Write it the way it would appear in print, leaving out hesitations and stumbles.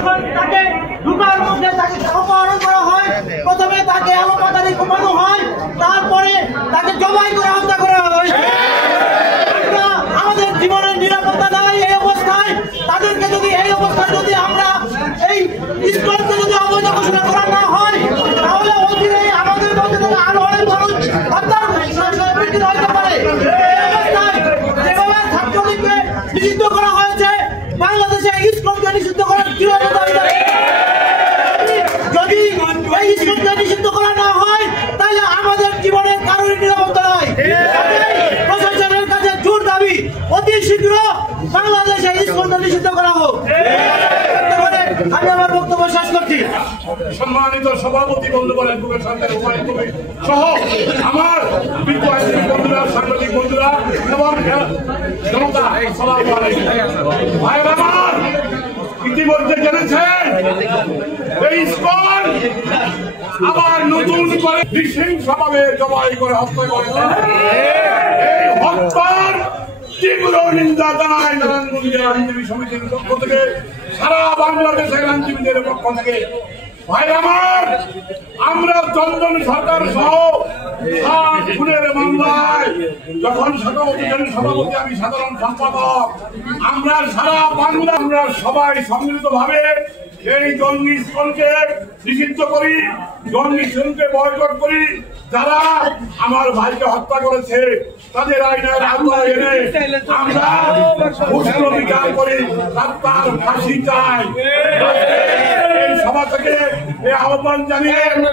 যখন তাকে ঢুকার মধ্যে তাকে অপহরণ করা হয়, প্রথমে তাকে এলোপাতাড়ি কোপানো হয়, তারপরে তাকে জবাই করে হত্যা করা হয়। আমাদের জীবনের নিরাপত্তা নাই এই অবস্থায়। তাদেরকে যদি এই অবস্থায় যদি আমরা এই ইসলামকে যদি অবৈধ ঘোষণা করা না হয়, তাহলে অচিরেই আমাদের মধ্যে থেকে আরো অনেক মানুষ হত্যার বৃদ্ধি হতে পারে। যেভাবে ছাত্রলীগকে নিষিদ্ধ করা হয়েছে, বাংলাদেশে ইসলামকে নিষিদ্ধ করার দৃঢ় দাবি। যদি এই ইসলামকে নিষিদ্ধ করা না হয়, তাহলে আমাদের জীবনের কারোর নিরাপত্তা নাই। প্রশাসনের কাছে জোর দাবি, অতি শীঘ্র বাংলাদেশে ইসলামকে নিষিদ্ধ করা হোক। আমি আমার বক্তব্য শেষ করছি। সম্মানিত সভাপতি বন্ধুগণ, সহ আমার বন্ধুরা, সাংবাদিক বন্ধুরা এবং জনতা, আমার ইতিমধ্যে জেনেছেন এই ইসকন আবার নতুন করে নৃশংসভাবে জবাই করে হত্যা করেছে। এই হত্যার তীব্র নিন্দা জানায় নারায়ণগঞ্জের আইনজীবী সমিতির পক্ষ থেকে, সারা বাংলাদেশের আইনজীবীদের পক্ষ থেকে। ভাই আমার, আমরা চন্দন সরকার সহ 7 খুনের মামলায় যখন সভাপতি, আমি সাধারণ সম্পাদক, আমরা সারা বাংলা আমরা সবাই সম্মিলিত ভাবে এই জঙ্গি ইসকনকে নিষিদ্ধ করি, জঙ্গি ইসকনকে বয়কট করি। যারা আমার ভাইকে হত্যা করেছে তাদের আইনের আওতায় এনে আমরা ঘোষণা বিচার করি, তার ফাঁসি চাই। এই সভা থেকে এই আহ্বান জানিয়ে আমরা